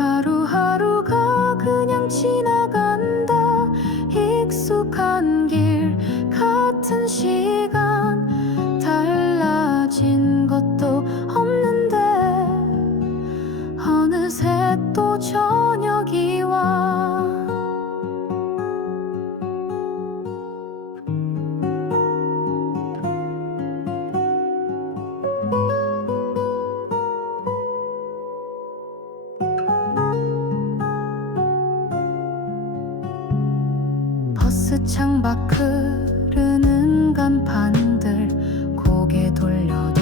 하루하루가 그냥 지나간다. 익숙한 길 같은 시간, 달라진 것도 없는데 어느새 또 저녁이 와. 버스 창밖 흐르는 간판들, 고개 돌려도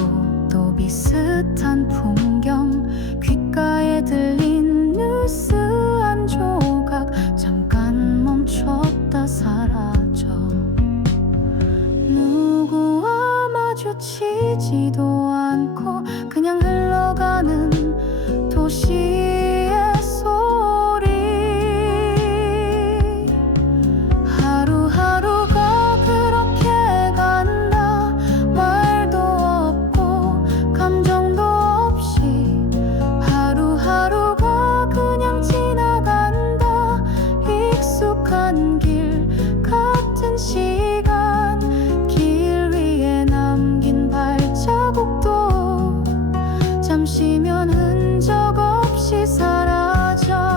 또 비슷한 풍경. 귓가에 들린 뉴스 한 조각, 잠깐 멈췄다 사라져. 누구와 마주치지도 않고 그냥 흘러가는 도시의 소리. 하루하루가 그렇게 간다. 말도 없고 감정도 없이 하루하루가 그냥 지나간다. 익숙한 길 같은 시간, 길 위에 남긴 발자국도 잠시면 흔적 없이 사라져.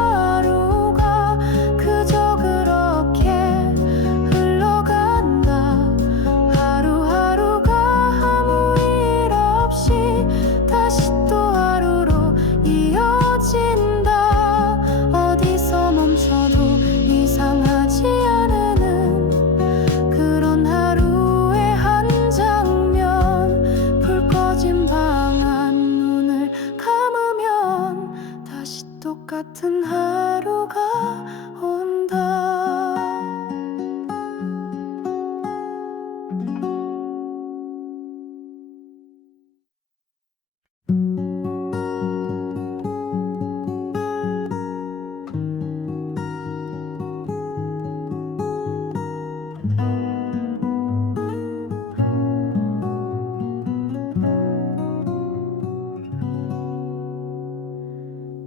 하루하루가 그저 그렇게 흘러간다. 하루하루가 아무 일 없이 다시 또 하루로 이어진다. 어디서 멈춰도 이상하지 않은 그런 하루의 한 장면. 불 꺼진 방 안 눈을 감으면 다시 똑같은 하루가 온다.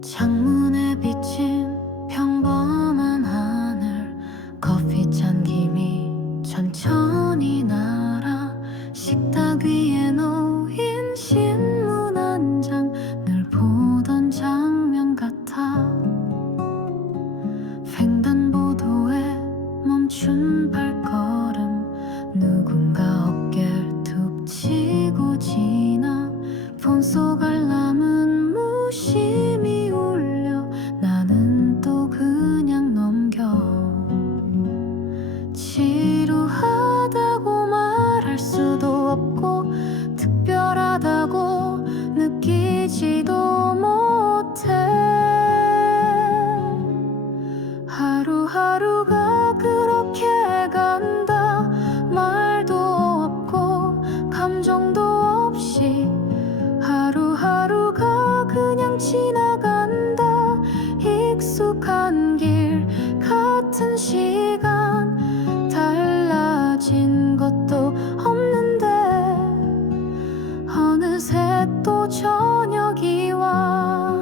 창문에 비친 평범한 하늘, 커피잔 김이 천천히 날아. 식탁 위에 놓인 신문 한 장, 늘 보던 장면 같아. 횡단보도에 멈춘 발걸음, 누군가 어깨를 툭 치고 지나. 폰 속 알람은 무심히 울려. 나는 또 그냥 넘겨. 지루하다고 말할 수도 없고 특별하다고 느끼지도 못해. 하루하루가 그렇게 간다. 말도 없고 감정도 없이 하루하루가 그냥 지나간다. 익숙한 길 같은 시간, 달라진 것도 없는데 어느새 또 저녁이 와.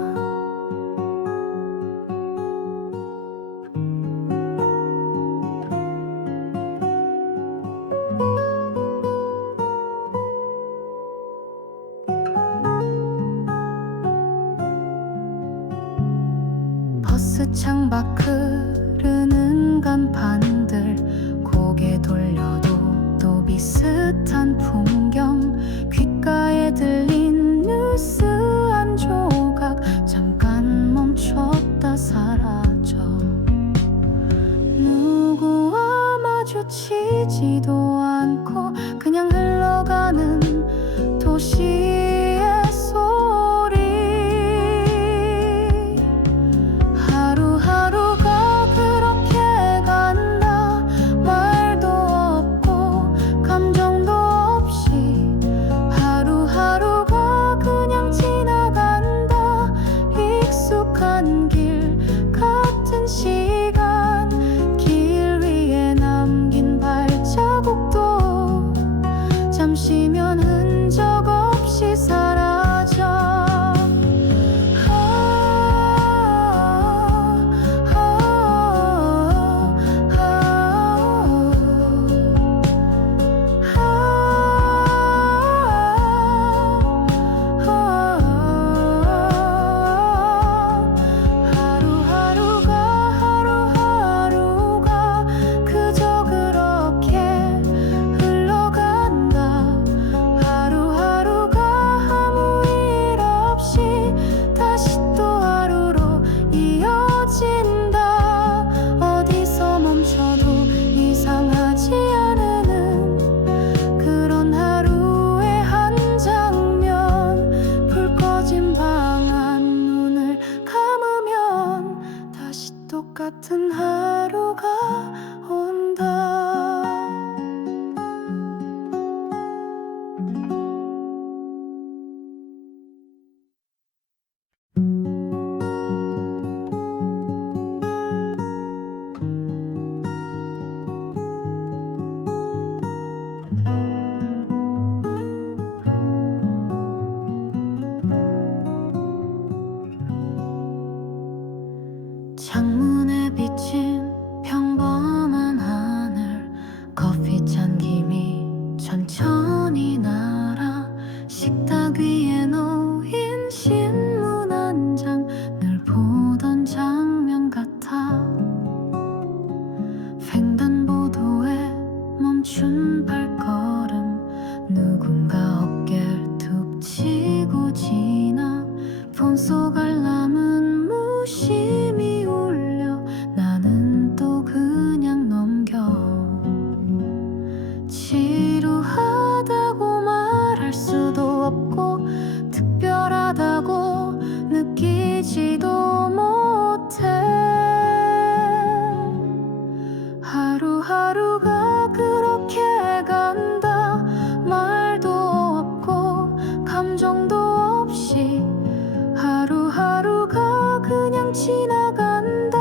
버스 창밖 흐르는 간판들, 고개 돌려도 또 비슷한 풍경. 귓가에 들린 뉴스 한 조각, 잠깐 멈췄다 사라져. 누구와 마주치지도 않고 그냥 흘러가는 도시의 소리. 하루하루가 그렇게 간다. 말도 없고 감정도 없이 감정도 없이 하루하루가 그냥 지나간다.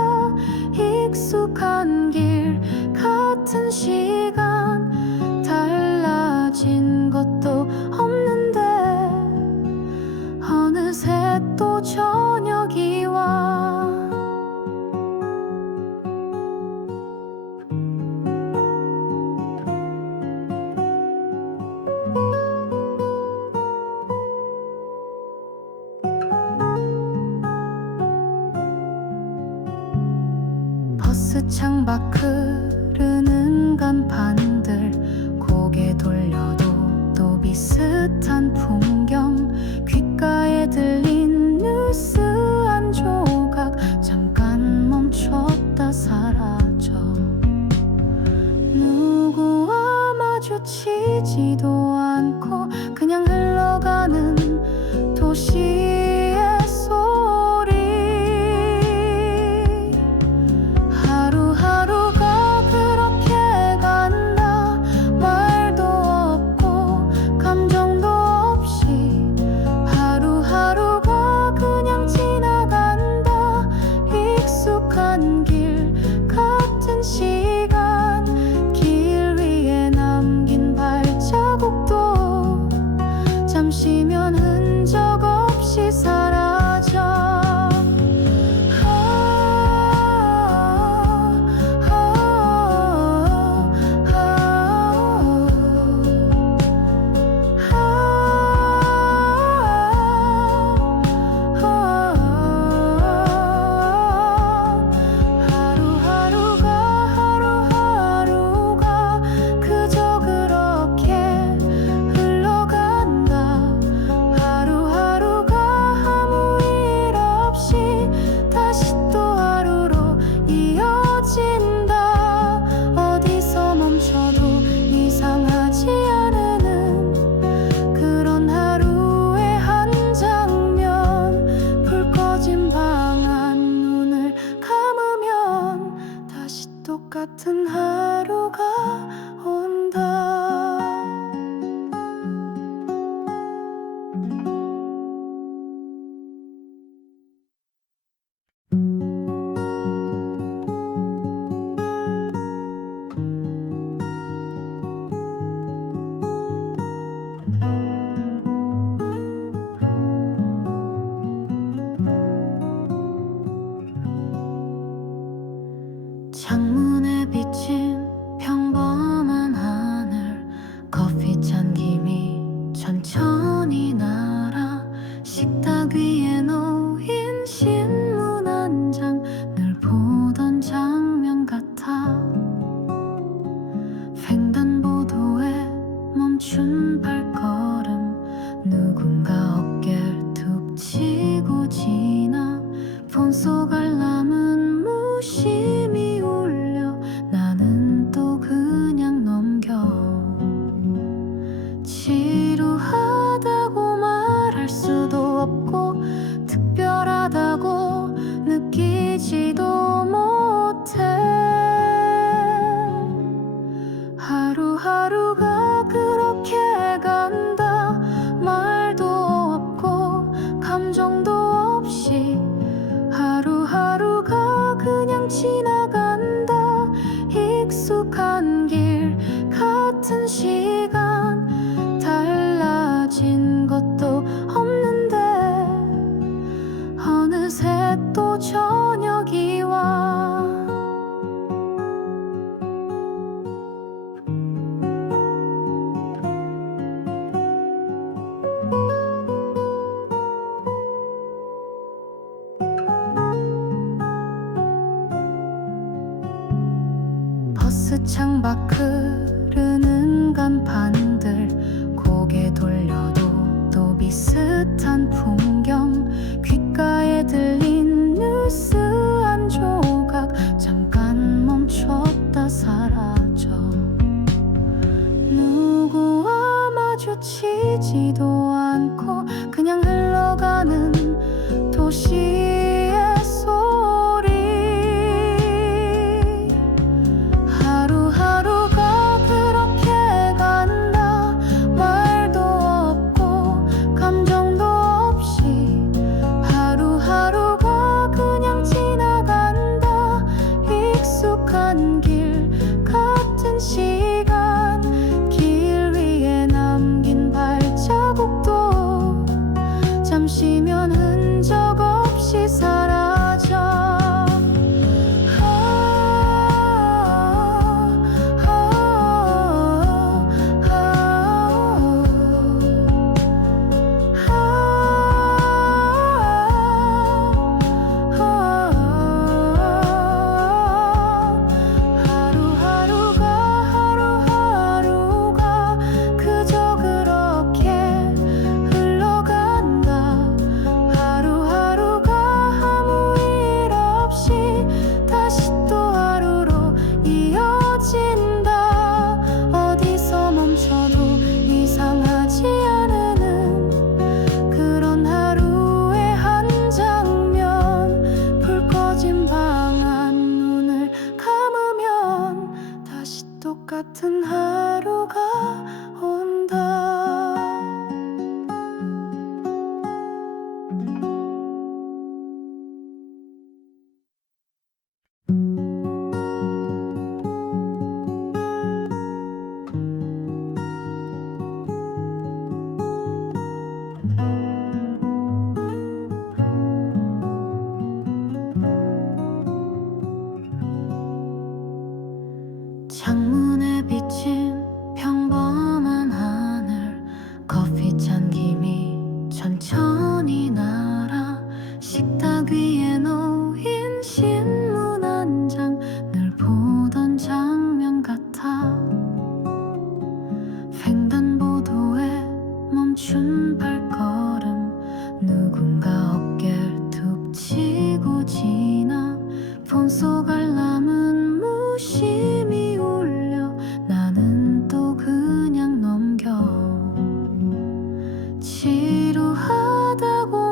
익숙한 길 같은 시간 달라진 것도 없는데 어느새 또 저녁이 와. 버스 창밖 흐르는 간판들 고개 돌려도 또 비슷한 풍경. 귓가에 들린 뉴스 한 조각 잠깐 멈췄다 사라져. 누구와 마주치지도 않고 그냥 흘러가는 도시의 소리. 하루하루가 그렇게 간다. 말도 없고 감정도 없이 하루하루가 그냥 지나간다. 익숙한 길 같은 시간 길 위에 남긴 발자국도 잠시면 흔적 없이 사라져. 하루하루가 그저 그렇게 흘러간다. 하루하루가 아무 일 없이 다시 또 하루로 이어진다. 어디서 멈춰도 이상하지 않은 그런 하루의 한 장면. 불 꺼진 방 안 눈을 감으면 다시 똑같은 하루가 온다. 창문에 비친 평범한 하늘. 커피잔 김이 천천히 날아. 식탁 위에 놓인 신문 한 장 늘 보던 장면 같아. 횡단보도에 멈춘 발걸음. 누군가 어깨를 툭 치고 지나. 폰 속 알람은 무심히 울려. 나는 또 그냥 넘겨. 지루하다고 말할 수도 없고 특별하다고 느끼지도 못해. 하루하루가 그렇게 간다. 말도 없고 감정도 없이 하루하루가 그냥 지나간다. 익숙한 길 같은 시간 달라진 것도 없는데 어느새 또 저녁이 와. 버스 창밖 흐르는 간판들 고개 돌려도 또 비슷한 풍경. 귓가에 들린 뉴스 한 조각 잠깐 멈췄다 사라져. 누구와 마주치지도 않고 그냥 흘러가는 도시의 소리. 하루하루가 그렇게 간다. 말도 없고 감정 잠시면 흔적 없이 사라져. 같은 하루가 온다. 창문에 비친 평범한 하늘, 커피잔 김이 천천히 날아 식탁 위에 놓인 신문 한 장, 늘 보던 장면 같아. 횡단보도에 멈춘 발걸음, 누군가 어깨를 툭 치고 지나 폰 속 알람은 무심히 울려. 나는 또 그냥 넘겨. 지루하다고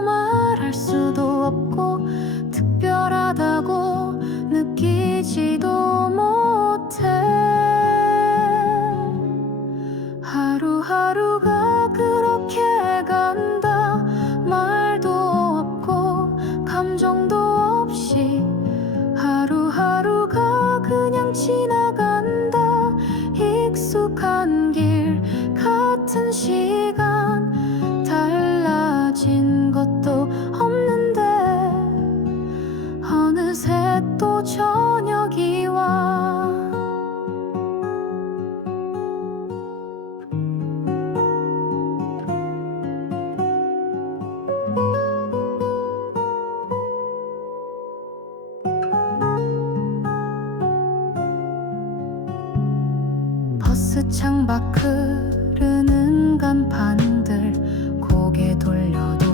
말할 수도 없고 특별하다고 느끼지도 못해. 하루하루가 그렇게 간다. 말도 없고 감정도 없이 하루하루가 그냥 지나간다. 익숙한 길 같은 시간, 달라진 것도 없는데 어느새 또 저녁이 와. 버스 창밖 흐르는 간판들, 고개 돌려도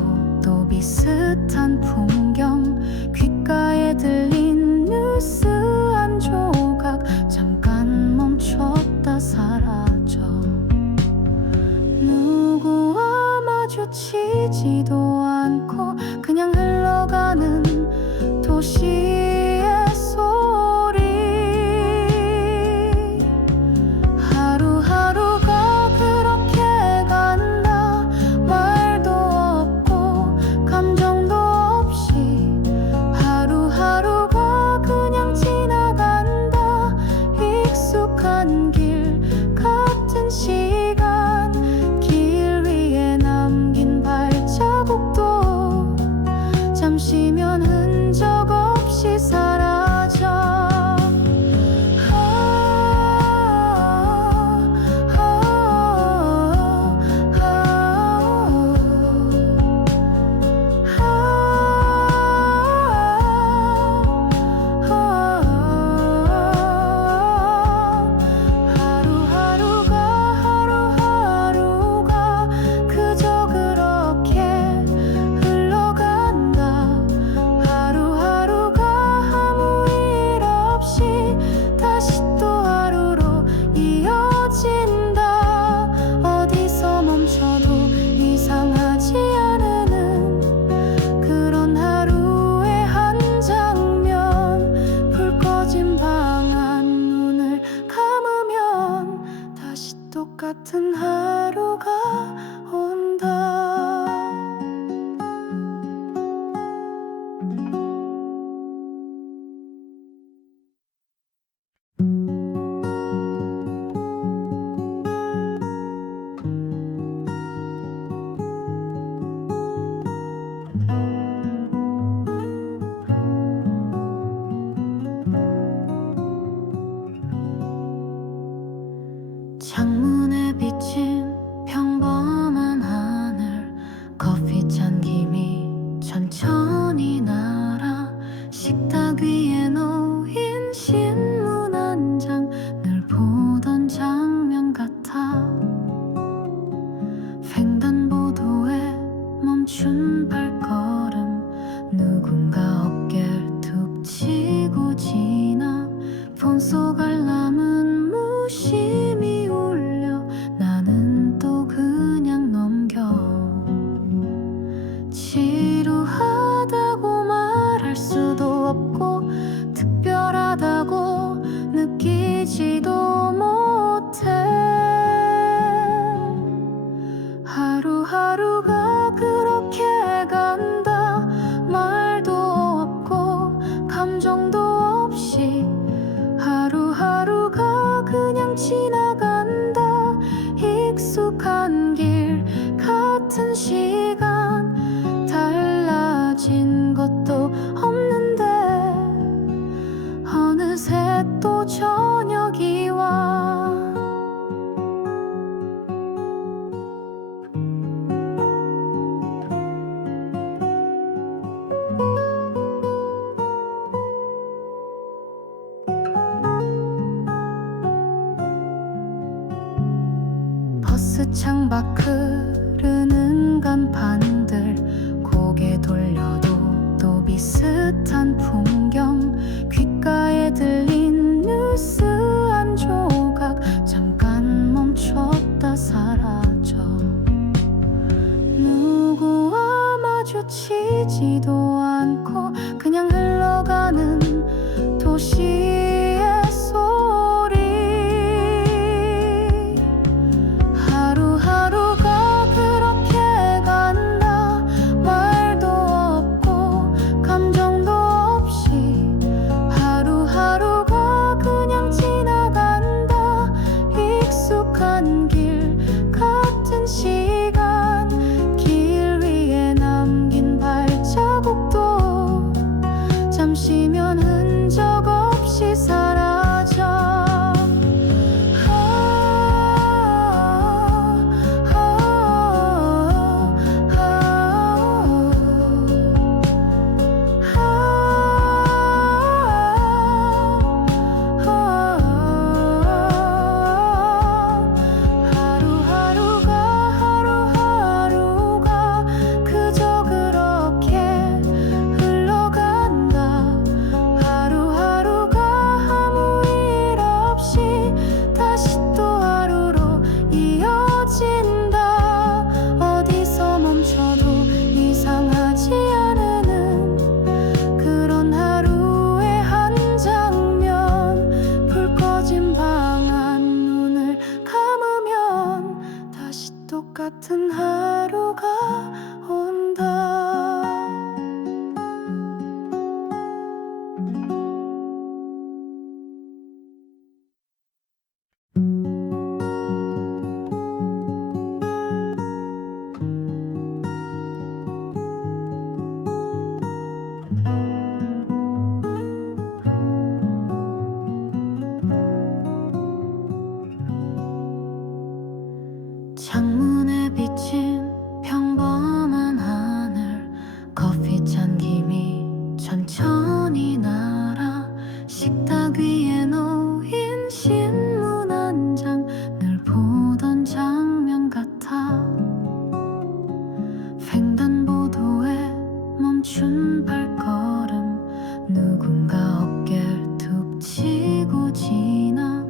또 비슷한 풍경. 귓가에 들린 뉴스 한 조각, 잠깐 멈췄다 사라져. 누구와 마주치지도 않고 그냥 흘러가는 도시의 소리. 하루하루가 그렇게 간다. 말도 없고 감정도 없이 하루하루가 그냥 지나간다. 익숙한 길 같은 시간, 길 위에 남긴 발자국도 창밖 흐르는 간판들 고개 돌려도 또 비슷한 풍경 귓가에 들린 뉴스 한 조각 잠깐 멈췄다 사라져 누구와 마주치지도 않고 그냥 흘러가는 도시의 소리 하루하루가 그렇게 간다 말도 없고 감정도 없이 하루하루가 그냥 지나간다 익숙한 길 같은 시간 길 위에 남긴 발자국도 잠시면 흔적 없이 사라져 하루하루가 그저 그렇게 흘러간다 하루하루가 아무 일 없이 다시 또 하루로 이어진다 어디서 멈춰도 이상하지 않은 그런 하루의 한 장면 불 꺼진 방 안 눈을 감으면 다시 똑같은 하루가 온다 창문에 비친 평범한 하늘 커피잔 김이 천천히 날아 식탁 위에 놓인 신문 한 장 늘 보던 장면 같아 횡단보도에 멈춘 발걸음 누군가 어깨를 툭 치고 지나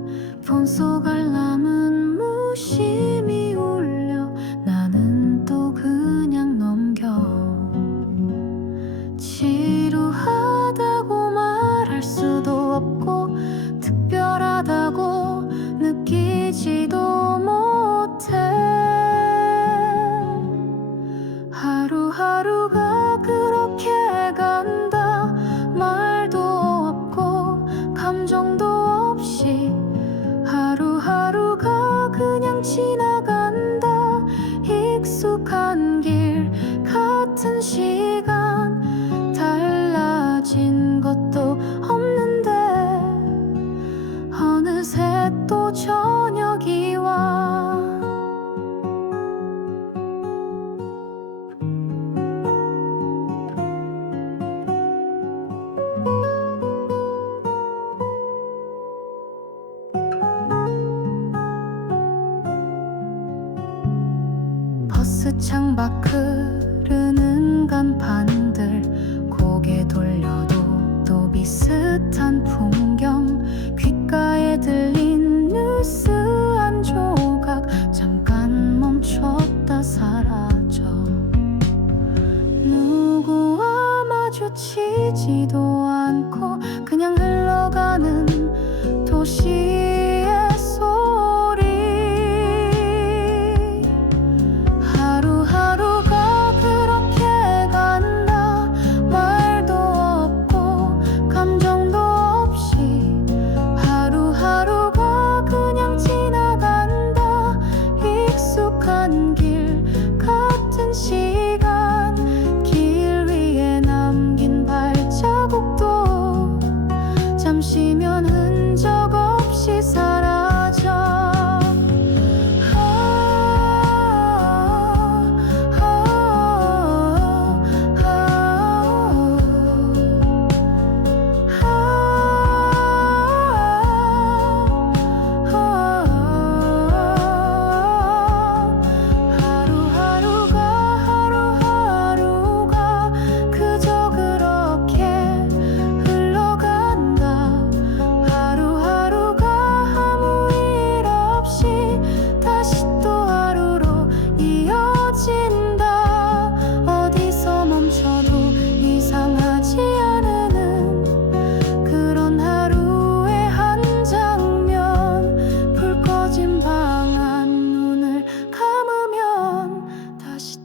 폰 속 알람은 무심히 울려 나는 또 그냥 넘겨 지루하다고 말할 수도 없고 특별하다고 느끼지도 못해 하루하루가 그렇게 간다 말도 없고 감정도 없이 하루하루가 그냥 지나간다 익숙한 길 같은 시간 달라진 것도 없는데 어느새 또 저녁이 와 버스 창밖 흐르는 간판들 고개 돌려도 또 비슷한 풍경 귓가에 들린 뉴스 한 조각 잠깐 멈췄다 사라져 누구와 마주치지도 않고 그냥 흘러가는 도시의 소리 하루하루가 그렇게 간다 말도 없고 감정도 없이 하루하루가 그냥 지나간다 익숙한 길 같은 시간 길 위에 남긴 발자국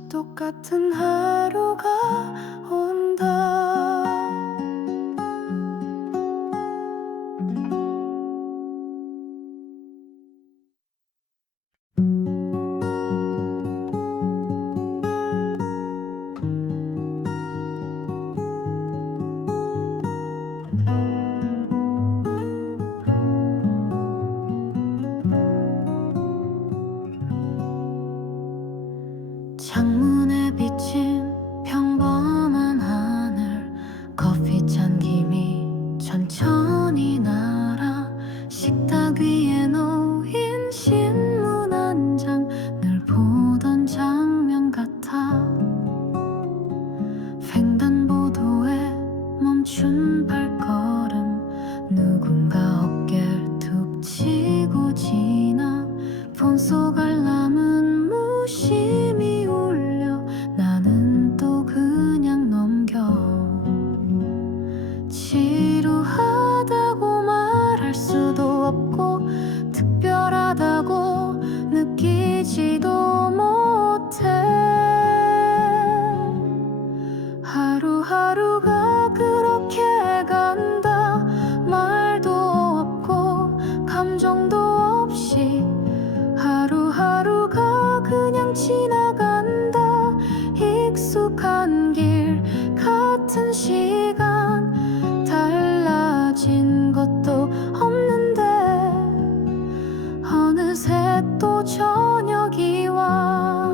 똑같은 하루가 온다. 창문에 비친 평범한 하늘, 커피잔 김이 천천히 날아 식탁 위에 놓인 신문 한 장, 늘 보던 장면 같아. 횡단보도에 멈춘 발걸음, 누군가 어깨를 툭 치고 지나 폰 속 알람은 무심히 울려. 나는 또 그냥 넘겨. 지루하다고 말할 수도 없고 특별하다고 느끼지도 못해. 하루하루가 그렇게 간다. 말도 없고 감정도 없이 하루하루가 그냥 지나간다. 익숙한 길 같은 시간, 달라진 것도 없는데 어느새 또 저녁이 와.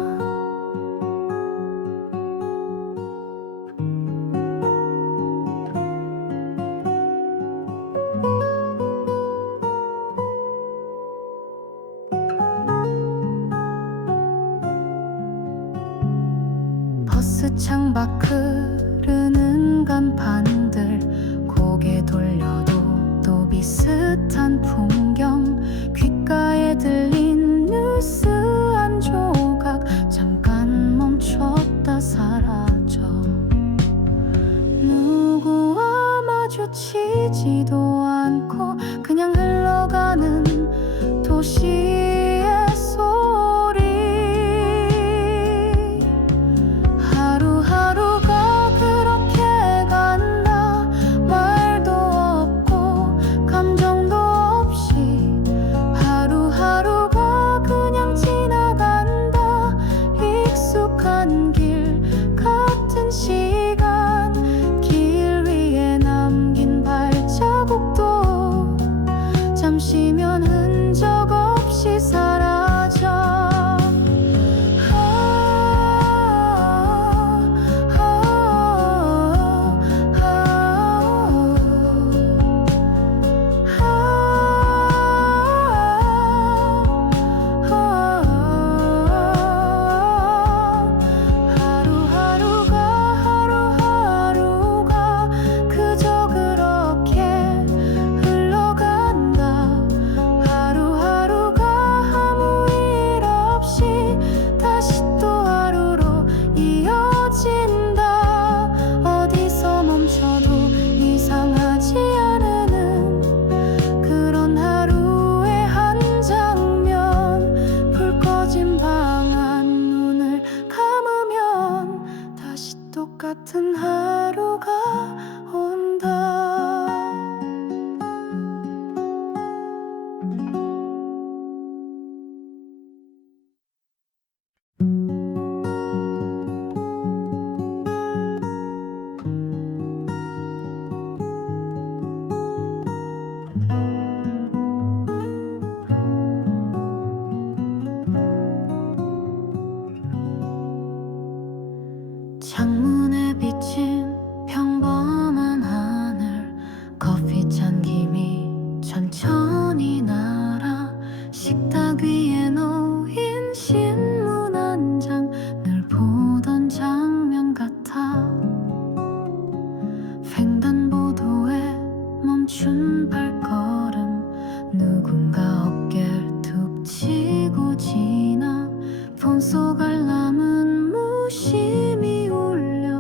버스 창밖 흐르는 간판들, 고개 돌려도 또 비슷한 풍경. 귓가에 들린 뉴스 한 조각, 잠깐 멈췄다 사라져. 누구와 마주치지도 않고 그냥 흘러가는 도시의 소리. 하루하루가 그렇게 간다. 말도 없고 감정도 없이 하루하루가 그냥 지나간다. 익숙한 길 같은 시간, 길 위에 남긴 발자국도 잠시면 흔적 없이 사라져. 하루하루가 그저 그렇게 흘러간다. 하루하루가 아무 일 없이 다시 또 하루로 이어진다. 어디서 멈춰도 이상하지 않은 그런 하루의 한 장면. 불 꺼진 방 안 눈을 감으면 다시 똑같은 하루가 온다. 창문에 비친 평범한 하늘, 커피잔 김이 천천히 날아 식탁 위에 놓인 신문 한 장, 늘 보던 장면 같아. 횡단보도에 멈춘 발걸음, 누군가 어깨를 툭 치고 지나 폰 속 알람은 무심히 울려.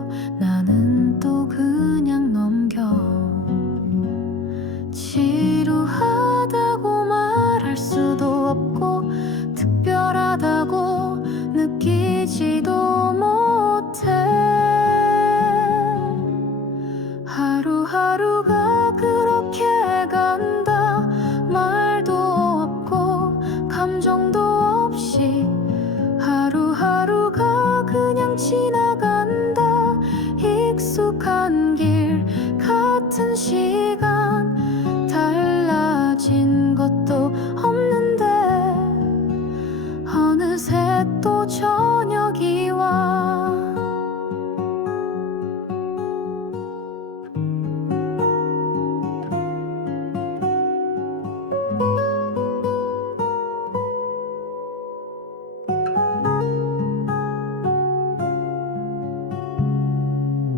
지나간다. 익숙한 길 같은 시간 달라진 것도 없는데 어느새 또 저녁이 와.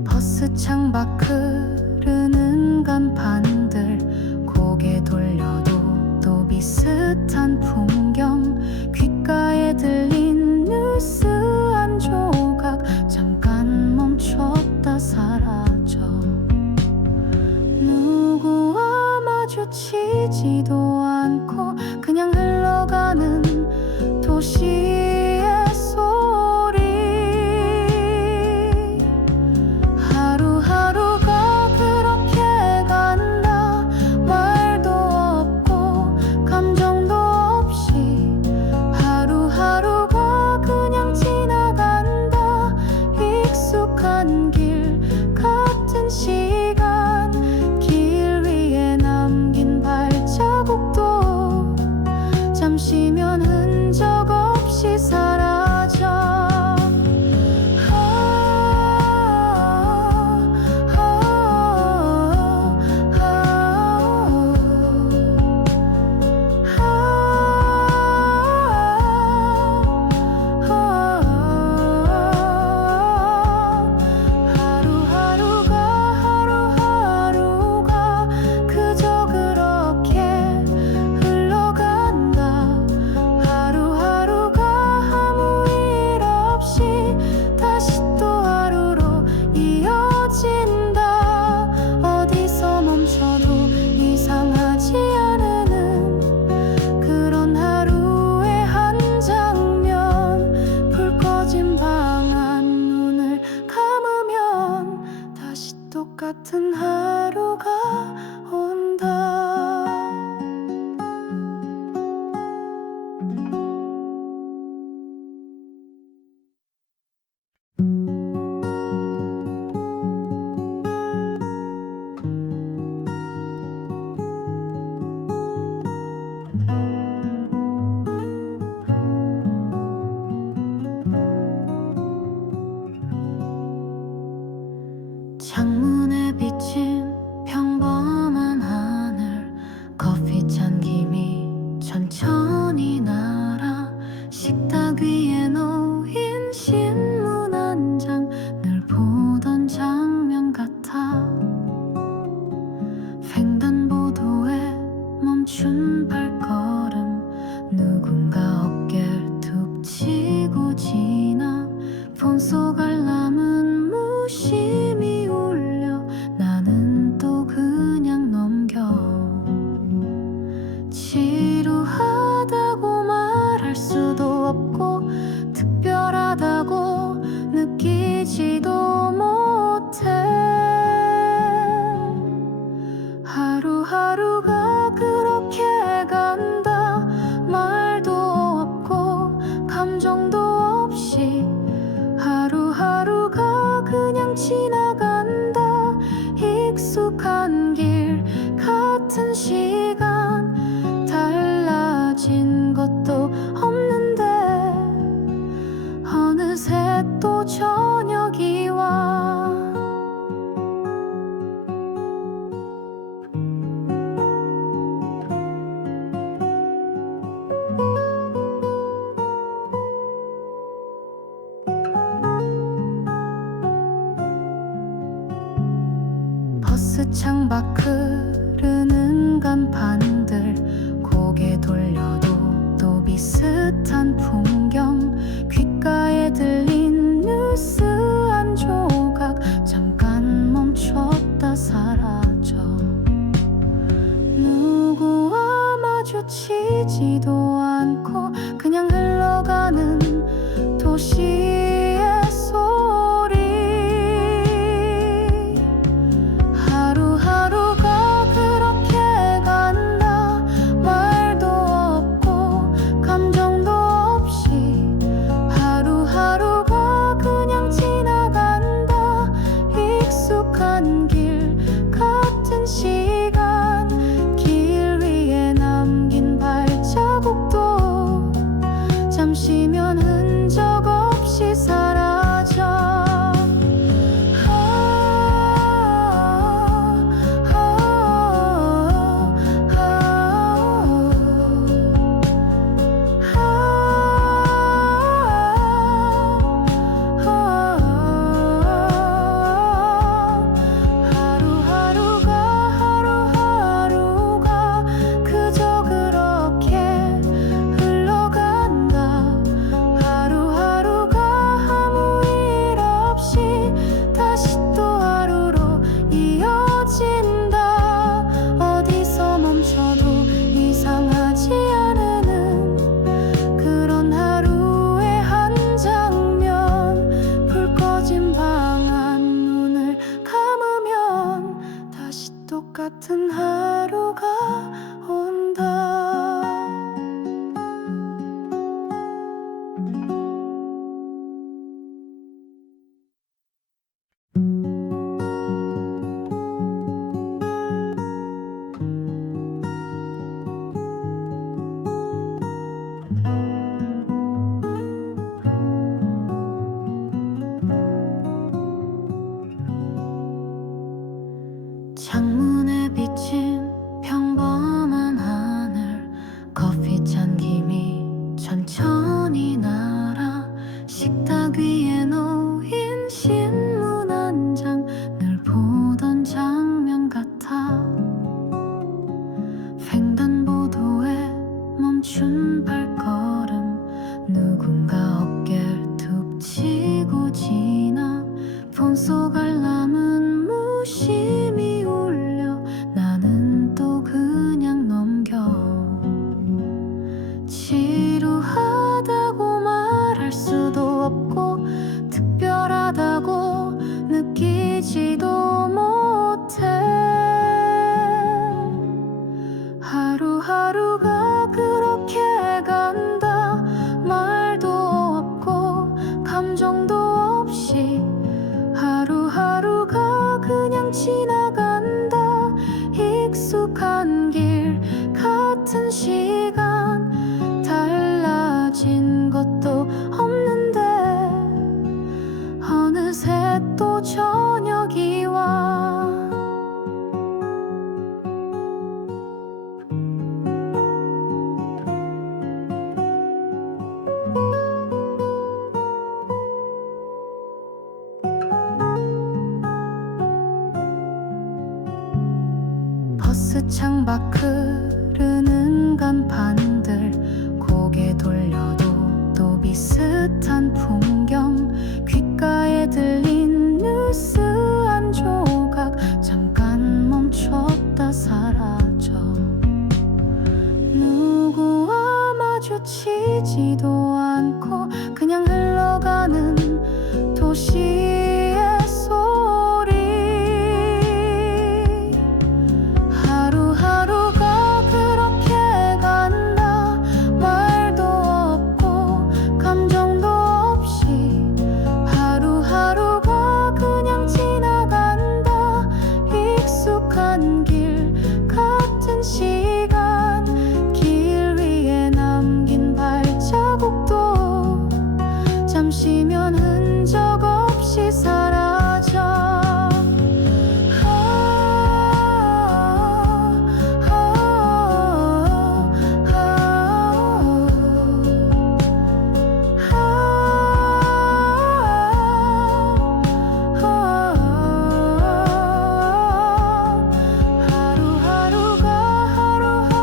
버스 창밖 흐르는 간판들 고개 돌려도 또 비슷한 풍경. 귓가에 들린 뉴스 한 조각 잠깐 멈췄다 사라져. 누구와 마주치지도 않고 그냥 흘러가는 도시의 소리. 하루하루가 그렇게 간다. 말도 없고 감정도 없이 하루하루가 그냥 지나간다. 익숙한 길 같은 시간 길 위에 남긴 발자국도 잠시면 흔적 없이 사라져. 하루하루가 그저 그렇게 흘러간다. 하루하루가 아무 일 없이 다시 또 하루로 이어진다. 어디서 멈춰도 이상하지 않은 그런 하루의 한 장면. 불 꺼진 방 안 눈을 감으면 다시 똑같은 하루가 온다. 창문에 비친 평범한 하늘. 커피잔 김이 천천히 날아. 식탁 위에 놓인 신문 한 장 늘 보던 장면 같아. 횡단보도에 멈춘 발걸음. 누군가 어깨를 툭 치고 지나. 폰 속 알람은 무심히 울려. 나는 또 그냥 넘겨. 지루하다고 말할 수도 없고 특별하다고 느끼지도 못해. 하루하루가 그렇게 간다. 말도 없고 감정도 없이 하루하루가 그냥 지나간다. 익숙한 길 같은 시간 달라진 것도 없는데 어느새 또 저녁이 와. 버스 창밖 흐르는 간판들 고개 돌려도 또 비슷한 풍경. 귓가에 들린 뉴스 한 조각 잠깐 멈췄다 사라져. 누구와 마주치지도 않고 그냥 흘러가는 도시의 소리. 하루하루가 그렇게 간다. 말도 없고 감정도 없이 폰 속 알람은 무심히 울려 나는 또 그냥 넘겨. 지루하다고 말할 수도 없고 특별하다고 느끼지도 못해. 하루하루가 그렇게 간다. 말도 없고 감정도 없이 하루하루가 그냥 지나간다. 익숙한 길 같은 시간 달라진 것도 없는데 어느새 또 저녁이 와. 버스 창밖 흐르는 간판들 고개 돌려도 또 비슷한 풍경. 귓가에 들린 뉴스 한 조각 잠깐 멈췄다 사라져. 누구와 마주치지도 않고 그냥 흘러가는 도시의 소리. 하루하루가 그렇게 간다. 말도 없고 감정도 없이 하루하루가 그냥 지나간다. 익숙한 길 같은 시간 길 위에 남긴 발자국도 잠시면 흔적 없이 사라져.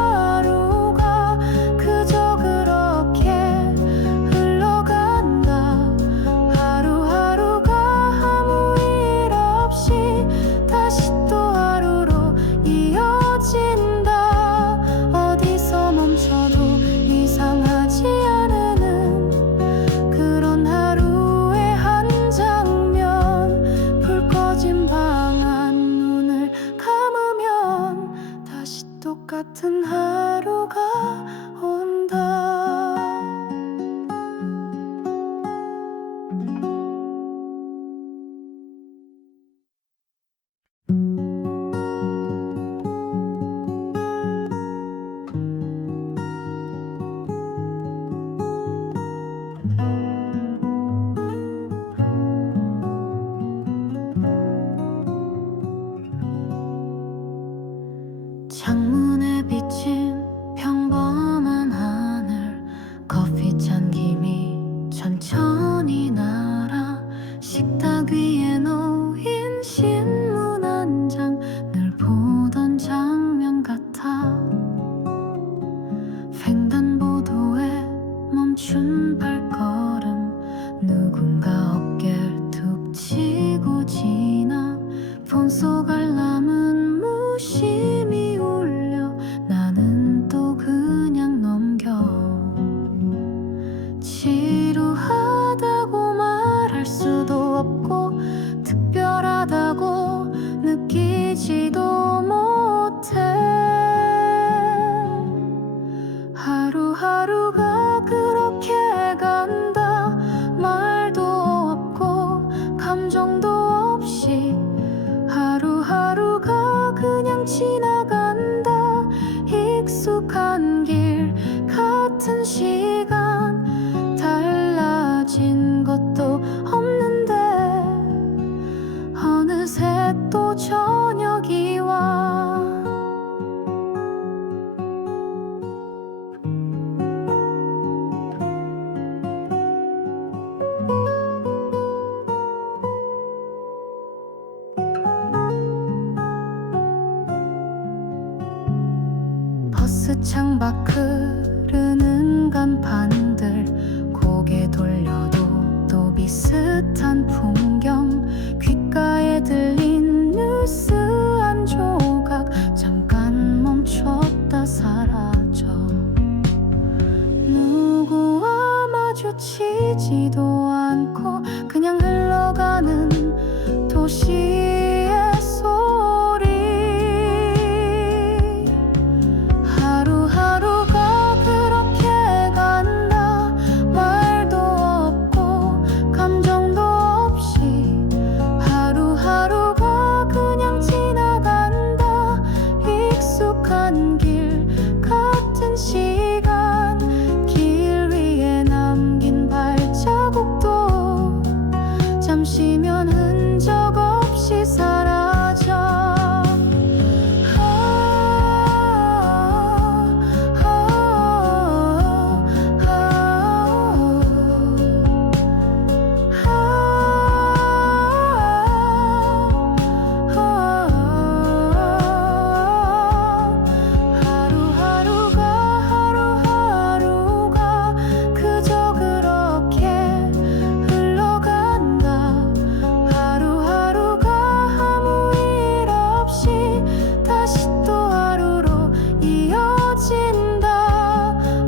하루하루가 그저 그렇게 흘러간다. 하루하루가 아무 일 없이 다시 또 하루로 이어진다. 어디서 멈춰도 이상하지 않은 그런 하루의 한 장면. 불 꺼진 방 안 눈을 감으면 다시 똑같은 하루가 온다. 창문에 비친 평범한 하늘. 커피잔 김이 천천히 날아. 식탁 위에 놓인 신문 한 장 늘 보던 장면 같아. 횡단보도에 멈춘 발걸음. 누군가 어깨를 툭 치고 지나. 폰 속 알람은 무심히 울려 나는 또 그냥 넘겨. 지루하다고 말할 수도 없고 특별하다고 느끼지도 못해. 하루하루가 그렇게 간다. 말도 없고 감정도 없이 하루하루가 그냥 지나간다. 익숙한 길 같은 시간 달라진 것도 없는데 어느새 또 저녁이 와. 버스 창밖 흐르는 간판들 고개 돌려도 또 비슷한 풍경. 잠시면 흔적 없이 사라져. 하루하루가 그저 그렇게 흘러간다. 하루하루가 아무 일 없이 다시 또 하루로 이어진다.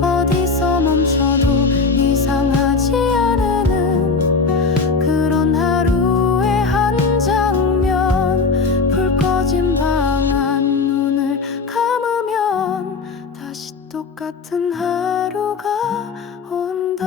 어디서 멈춰도 이상하지 않은 그런 하루의 한 장면. 불 꺼진 방 안 눈을 감으면 다시 똑같은 하루가 온다.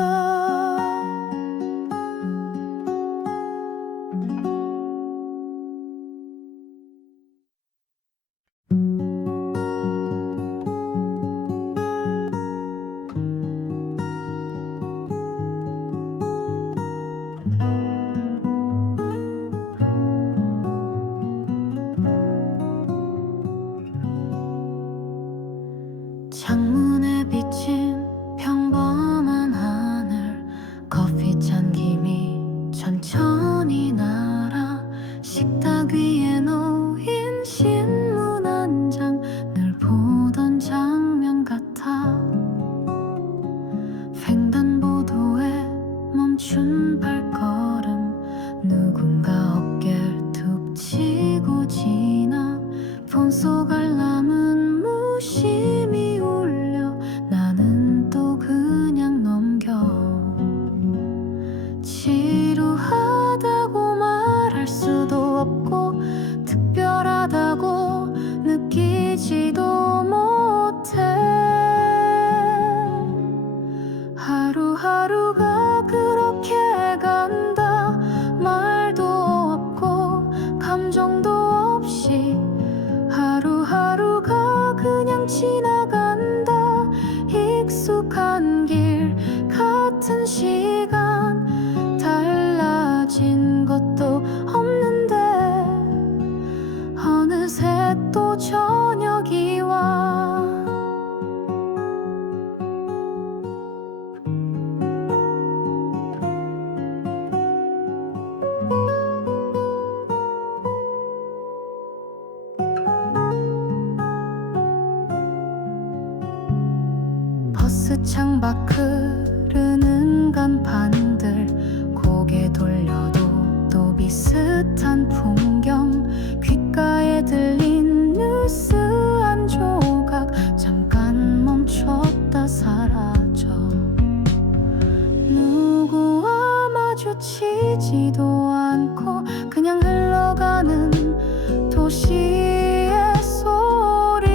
창문에 비친 평범한 하늘. 커피잔 김이 천천히 날아. 식탁 위에 놓인 신문 한 장. 늘 보던 장면 같아. 횡단보도에 멈춘 발걸음. 누군가 어깨를 툭 치고 지나. 폰 속 알람은 무심히 울려. 나는 또 그냥 넘겨. 지루하다고 말할 수도 없고 특별하다고 느끼지도 못해. 하루하루가 그렇게 간다. 말도 없고 감정도 없이. 하루하루가 그냥 지나간다. 익숙한 길 같은 시간. 달라진 것도 없는데 어느새 또 저녁이 와. 버스 창밖 흐르는 간판들. 고개 돌려도 또 비슷한 풍경. 귓가에 들린 뉴스 한 조각. 잠깐 멈췄다 사라져. 누구와 마주치지도 않고 그냥 흘러가는 도시의 소리.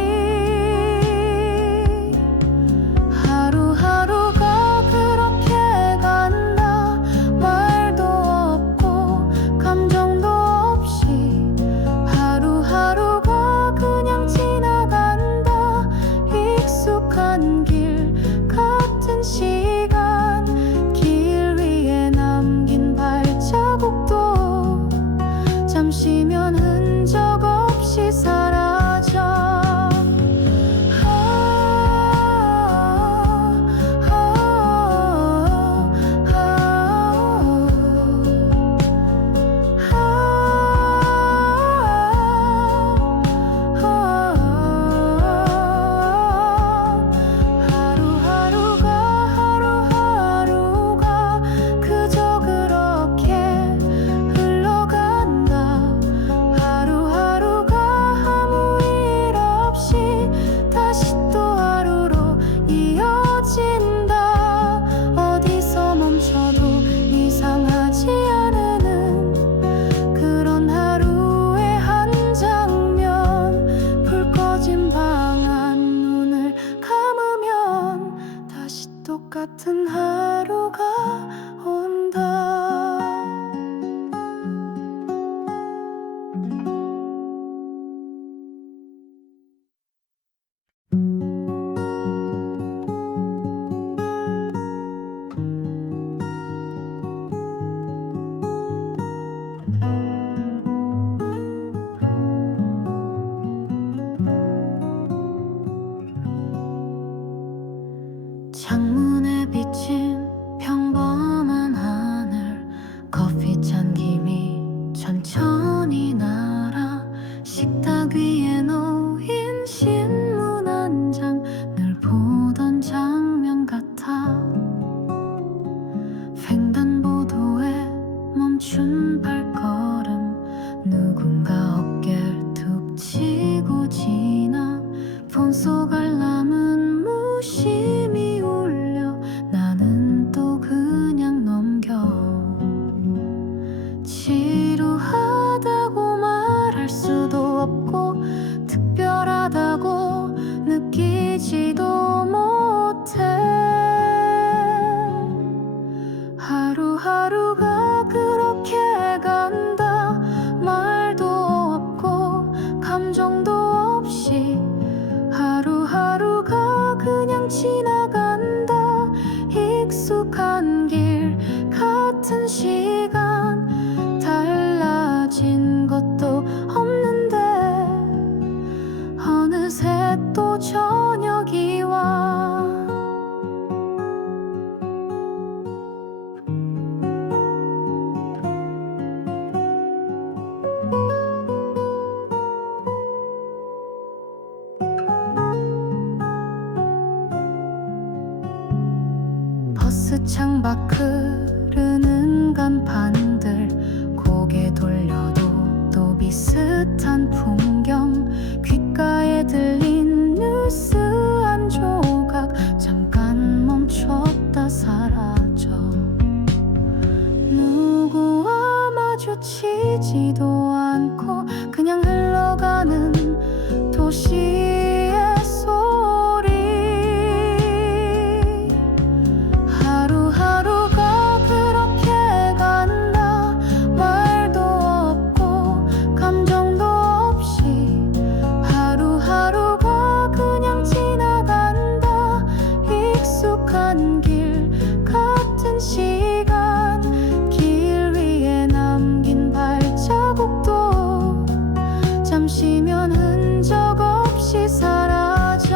하루하루가 그렇게 간다. 말도 없고 감정도 없이. 하루하루가 그냥 지나간다. 익숙한 길 같은 시간. 길 위에 남긴 발자국도 잠시면 흔적 없이 사라져. 하루하루가 그저 그렇게 흘러간다. 창밖 흐르는 간판들 고개 돌려도 또 비슷한 풍경 귓가에 들린 뉴스 한 조각 잠깐 멈췄다 사라져 누구와 마주치지도 않고 그냥 흘러가는 도시의 소리 하루하루가 그렇게 간다 말도 없고 감정도 없이 하루하루가 그냥 지나간다 익숙한 길 같은 시간 길 위에 남긴 발자국도 잠시면 흔적 없이 사라져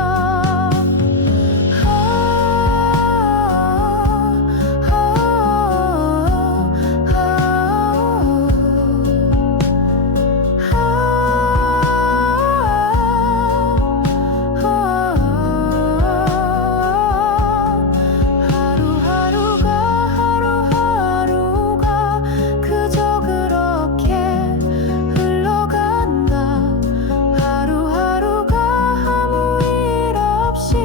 하루하루가 그저 그렇게 흘러간다 하루하루가 아무 일 없이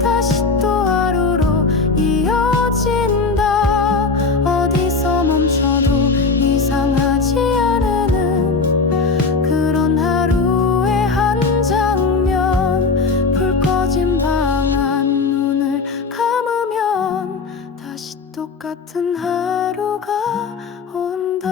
다시 또 하루로 이어진다 어디서 멈춰도 이상하지 않은 그런 하루의 한 장면 불 꺼진 방 안 눈을 감으면 다시 똑같은 하루가 온다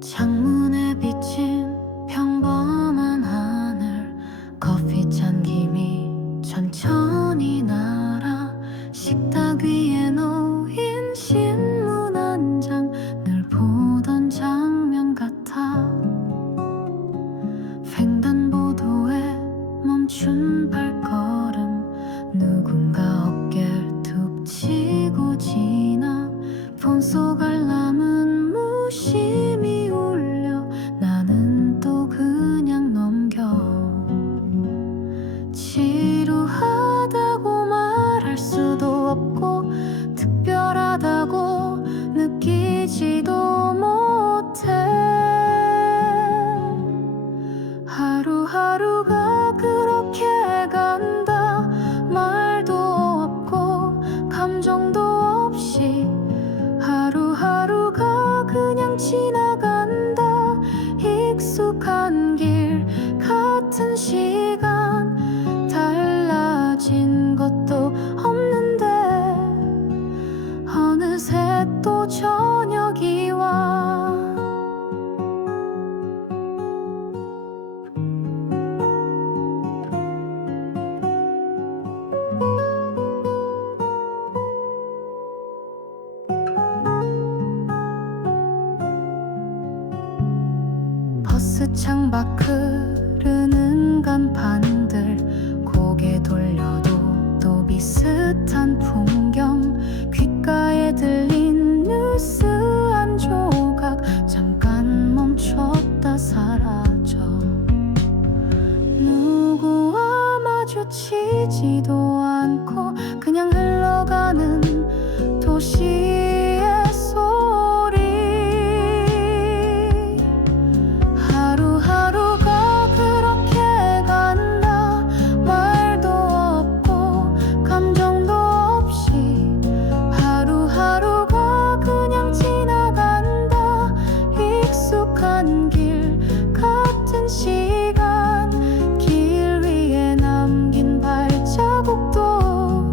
창문에 비친 평범한 하늘 커피잔 김이 천천히 날아 식탁 위에 놓인 신문 한 장 늘 보던 장면 같아 횡단보도에 멈춘 발걸음 누군가 어깨를 툭 치고 지나 폰 속 알람은 무심히 울려 나는 또 그냥 넘겨 지루하다고 말할 수도 없고 특별하다고 느끼지도 못해 하루하루가 그렇게 간다 말도 없고 감정도 없이 하루하루가 그냥 지나간다 익숙한 길 같은 시간 달라진 것도 없는데 어느새 또 저녁이 와 버스 창밖 흐르는 간판들 고개 돌려도 또 비슷한 풍경 귓가에 들린 뉴스 한 조각 잠깐 멈췄다 사라져 누구와 마주치지도 않고 그냥 흘러가는 도시의 소리 하루하루가 그렇게 간다 말도 없고 감정도 없이 하루하루가 그냥 지나간다 익숙한 길 같은 시간 길 위에 남긴 발자국도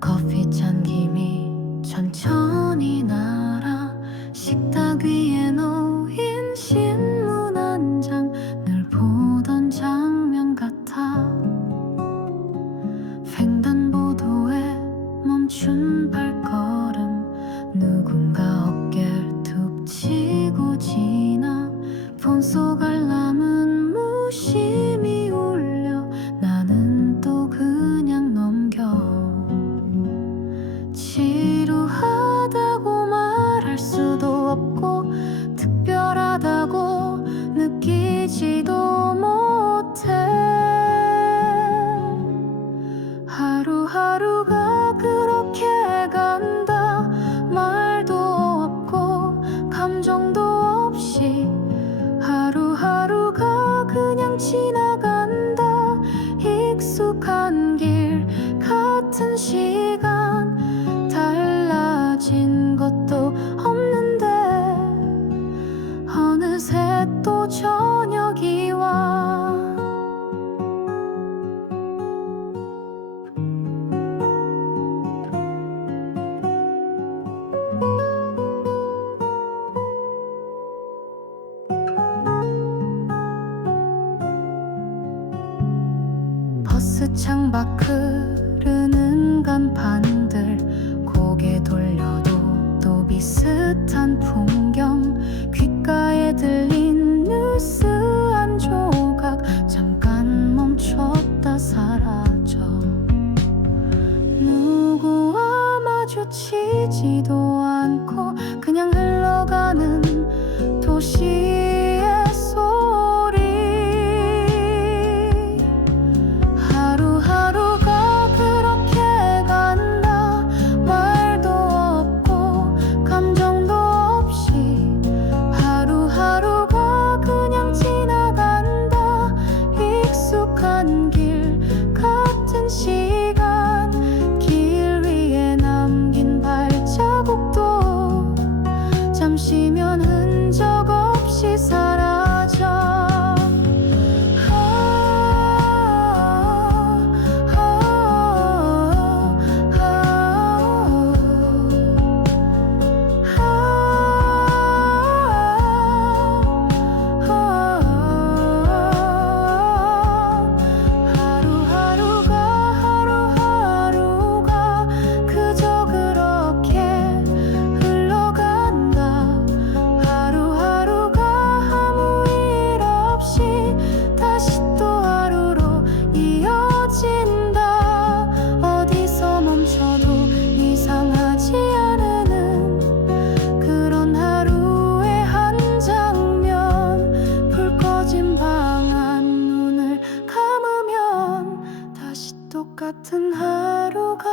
커피 잔 김이 천천히 날아 식탁 위에 놓인 신문 한 장 늘 보던 장면 같아. 횡단보도에 멈춘 발걸음, 누군가 어깨를 툭 치고 지나 폰 속 알람은 무심히 울려 나는 또 그냥 넘겨. 지루하다고 말할 수도 없고 특별하다고 느끼지도 못해. 하루하루가 그렇게 간다. 말도 없고 감정도 없이 하루하루가 그냥 지나간다. 익숙한 길 같은 시간, 달라진 것도 없는데 어느새 또 저녁이 와. 버스 창밖 흐르는 간판들, 고개 돌려도 또 비슷한 풍경, 귓가에 들린 뉴스 한 조각 잠깐 멈췄다 사라져. 누구와 마주치지도 않고 그냥 흘러가는 도시의 소리. 하루하루가 그렇게 간다. 말도 없고 감정도 없이 하루하루가 그냥 지나간다. 익숙한 길 같은 시간, 길 위에 남긴 발자국도 잠시면 흔적 없이 사라져. 하루하루가 그저 그렇게 흘러간다. 하루하루가 아무 일 없이 다시 또 하루로 이어진다. 어디서 멈춰도 이상하지 않은 그런 하루의 한 장면. 불 꺼진 방 안 눈을 감으면 다시 똑같은 하루가